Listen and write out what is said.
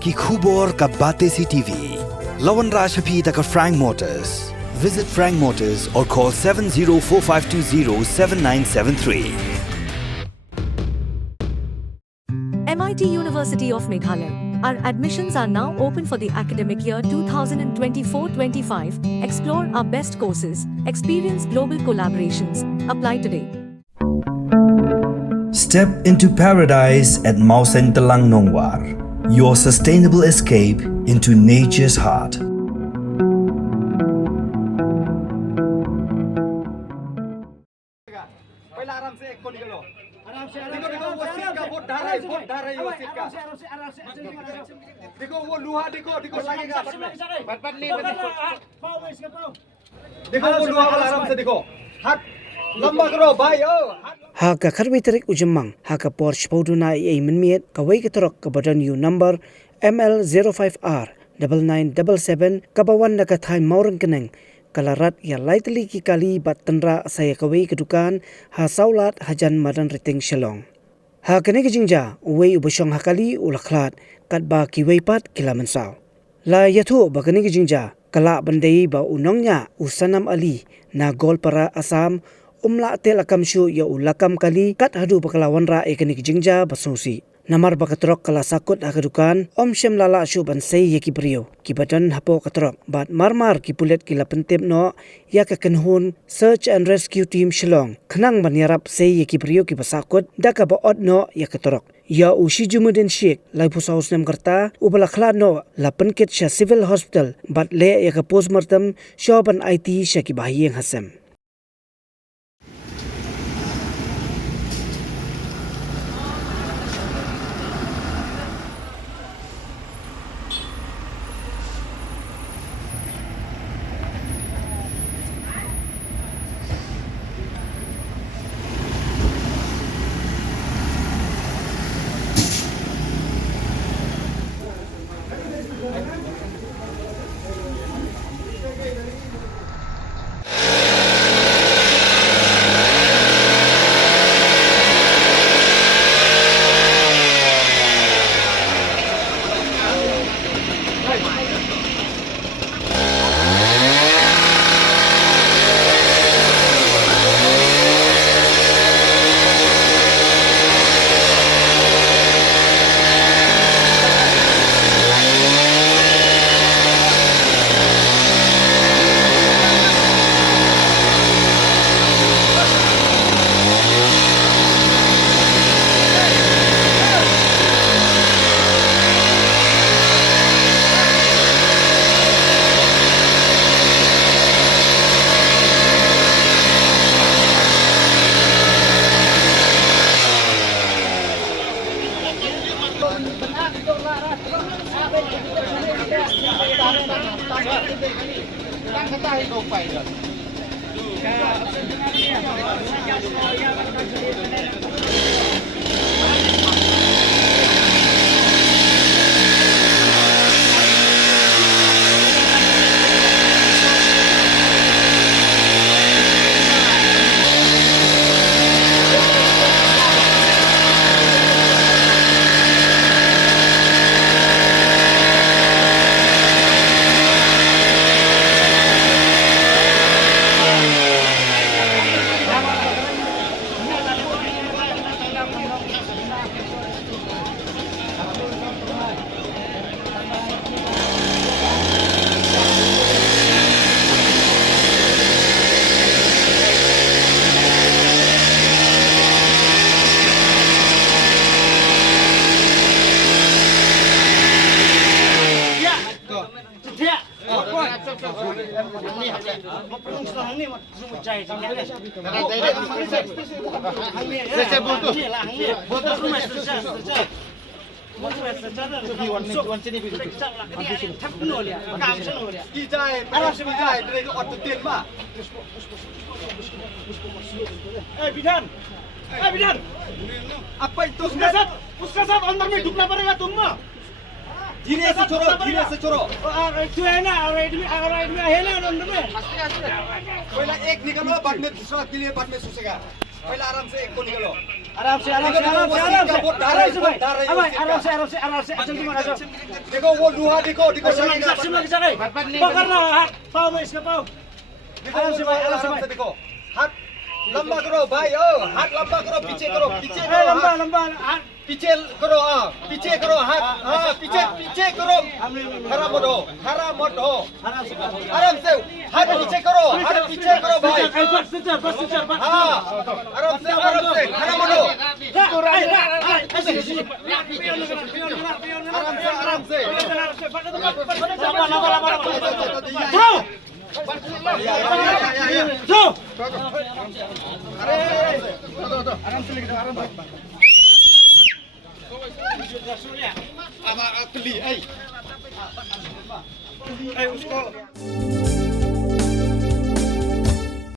ki khubor ka Batesi TV. Lawan Rashapi taka Frank Motors. Visit Frank Motors or call 7045207973. MIT University of Meghalaya. Our admissions are now open for the academic year 2024-25. Explore our best courses, experience global collaborations. Apply today. Step into paradise at Mausen Telang Nongwar, your sustainable escape into nature's heart. देखो वो लोहा देखो लगेगा देखो वो लोहा वाला आराम से देखो हाथ लंबा करो भाई ha ka kharbi tarik ujamang ha ka Porsche poduna ei minmiet ka wei ka torok ka button u number ML05R 9977 ka bawan na ka thai maurang keneng kalarat ya lightly ki kali batanra saya ka wei ka dukan ha saulat hajan madan riting shalong ha kene ki jingja wei ubashong hakali ulaklat kat ba ki wei pat kilaman saw la yathu ba kene ki jingja kala bandei ba unongnya usanam ali na golpara asam umla tel akam shu ya ulakam kali kat hadu bakalawan ra ekani ki jingja basusi namar bakatrok kala sakut akadukan om shem lala shu ban sei ye ki brio ki batan hapo katrok bat marmar ki pulet ki lapentep no ya ka kanhun search and rescue team shillong khnang banyarap sei ye ki brio ki basakut daka ba od no ya katrok ya ushi jumudin sheikh laipu saus nam karta ubala khla no lapen ket sha civil hospital bat le ya ka postmortem shoban IT sha ki bahiyeng hasam Bidan, apa itu? उसका साथ अंदर में ढुकना पड़ेगा तुम धीरे से छोड़ो तू है ना राइट में है ना अंदर में पहला एक निकालो बाद में दूसरा के लिए बाद में सोचेगा पहले आराम से एक को निकलो आराम से भाई आराम से जल्दी मार जाओ देखो वो लोहा देखो पकड़ना हाथ पाँव में इसका पाँव आराम से भाई देखो हाथ लंबा करो भाई हाथ लंबा करो पीछे करो लंबा हाथ पीछे करो पीछे करो हाथ पीछे करो खड़ा मत हो आराम से हाथ पीछे करो भाई हाँ आराम से खड़ा मत हो आराम से उसको